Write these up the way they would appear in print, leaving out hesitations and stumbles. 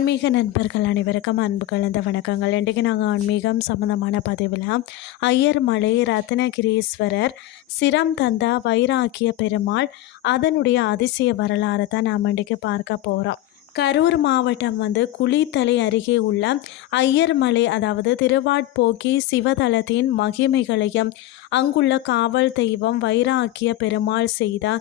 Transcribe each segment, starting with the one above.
ஆன்மீக நண்பர்கள் அனைவருக்கும் அன்பு கலந்த வணக்கங்கள். இன்றைக்கு நாங்கள் ஆன்மீகம் சம்பந்தமான பதிவில் ஐயர் மலை ரத்னகிரீஸ்வரர் சிரம் தந்த வைராக்கிய பெருமாள் அதனுடைய அதிசய வரலாறு தான் நாம் இன்றைக்கு பார்க்க போகிறோம். கரூர் மாவட்டம் குளித்தலை அருகே உள்ள ஐயர் மலை, அதாவது திருவாட்போக்கி சிவதலத்தின் மகிமைகளையும் அங்குள்ள காவல் தெய்வம் வைராக்கிய பெருமாள் செய்த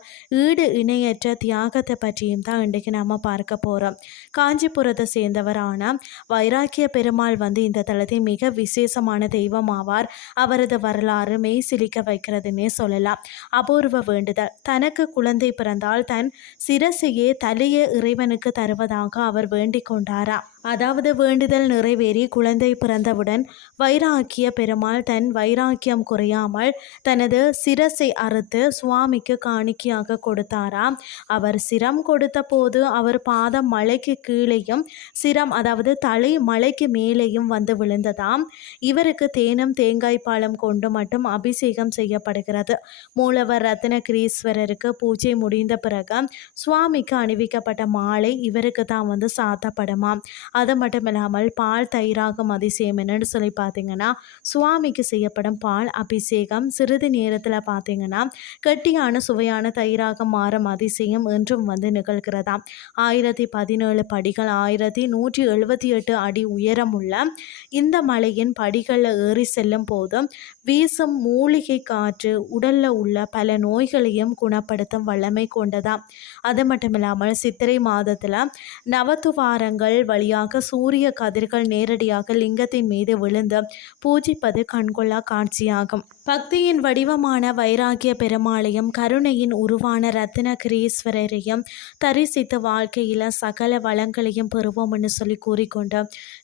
ஈடு இணையற்ற தியாகத்தை பற்றியும் தான் இன்றைக்கு நாம் பார்க்க போகிறோம். காஞ்சிபுரத்தை சேர்ந்தவரான வைராக்கிய பெருமாள் இந்த தலத்தின் மிக விசேஷமான தெய்வம் ஆவார். அவரது வரலாறு மெய் சிலிக்க வைக்கிறதுன்னே சொல்லலாம். அபூர்வ வேண்டுதல். தனக்கு குழந்தை பிறந்தால் தன் சிரசையே தலையே இறைவனுக்கு தருவதாக அவர் வேண்டிக் கொண்டாரா. அதாவது வேண்டுதல் நிறைவேறி குழந்தை பிறந்தவுடன் வைராக்கிய பெருமாள் தன் வைராக்கியம் குறையாமல் தனது சிரசை அறுத்து சுவாமிக்கு காணிக்கையாக கொடுத்தாராம். அவர் சிரம் கொடுத்த போது அவர் பாதம் மலைக்கு கீழேயும் சிரம், அதாவது தலை மலைக்கு மேலேயும் விழுந்ததாம். இவருக்கு தேனும் தேங்காய் பாலம் கொண்டு மட்டும் அபிஷேகம் செய்யப்படுகிறது. மூலவர் ரத்னகிரீஸ்வரருக்கு பூஜை முடிந்த பிறகு சுவாமிக்கு அணிவிக்கப்பட்ட மாலை இவருக்கு தான் சாத்தப்படுமாம். அது மட்டும் இல்லாமல் பால் தயிராகும் அதிசயம் என்னன்னு சொல்லி பார்த்தீங்கன்னா, சுவாமிக்கு செய்யப்படும் பால் அபிஷேகம் சிறிது நேரத்தில் பார்த்தீங்கன்னா கெட்டியான சுவையான தயிராக மாறும் அதிசயம் என்றும் நிகழ்கிறதாம். 1017 படிகள், 1178 அடி உயரம் உள்ள இந்த மலையின் படிகளில் ஏறி செல்லும் போதும் வீசும் மூலிகை காற்று உடல்ல உள்ள பல நோய்களையும் குணப்படுத்தும் வல்லமை கொண்டதாம். அது மட்டும் இல்லாமல் சித்திரை மாதத்தில் நவதுவாரங்கள் வழியாக சூரிய கதிர்கள் நேரடியாக லிங்கத்தின் மீது விழுந்து பூஜிப்பது கண்கொள்ளா காட்சியாகும். பக்தியின் வடிவமான வைராக்கிய பெருமாளையும் கருணையின் உருவான ரத்னகிரீஸ்வரரையும் தரிசித்து வாழ்க்கையில் சகல வளங்களையும் பெறுவோம் என்று சொல்லி கூறிக்கொண்டு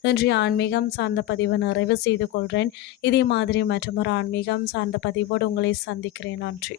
இன்றைய ஆன்மீகம் சார்ந்த பதிவை நிறைவு செய்து கொள்கிறேன். இதே மாதிரி மற்றொரு ஆன்மீகம் சார்ந்த பதிவோடு உங்களை சந்திக்கிறேன். நன்றி.